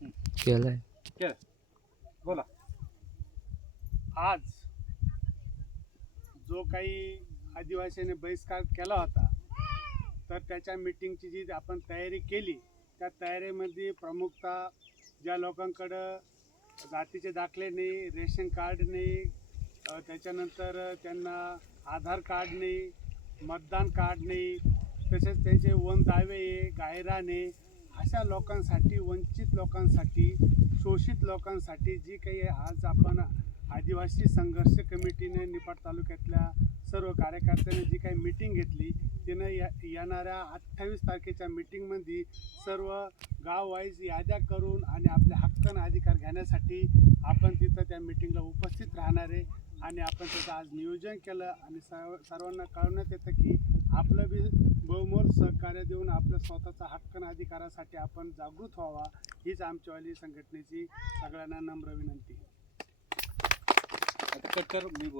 केलंय. बोला. आज जो काही आदिवासीने बहिष्कार केला होता तर त्याच्या मीटिंगची जी आपण तयारी केली त्या तयारीमध्ये प्रमुखता ज्या लोकांकडं जातीचे दाखले नाही रेशन कार्ड नाही त्याच्यानंतर त्यांना आधार कार्ड नाही मतदान कार्ड नाही तसेच त्यांचे वन दावे गायरा गायराने अशा लोकांसाठी वंचित लोकांसाठी शोषित लोकांसाठी जी काही आज आपण आदिवासी संघर्ष कमिटीने निपाट तालुक्यातल्या सर्व कार्यकर्त्यांनी जी काही मीटिंग घेतली तिनं या येणाऱ्या अठ्ठावीस तारखेच्या मीटिंगमध्ये सर्व गाव वाईज याद्या करून आणि आपले हक्कन अधिकार घेण्यासाठी आपण तिथं त्या मीटिंगला उपस्थित राहणार आहे आणि आपण त्याचं आज नियोजन केलं आणि सर्व सर्वांना कळवण्यात येतं की आपलं बी बहु सहकार्य देऊन आपल्या स्वतःचा हक्कन अधिकारासाठी आपण जागृत व्हावा हीच आमच्यावाली संघटनेची सगळ्यांना नम्र विनंती आहे. मी बोल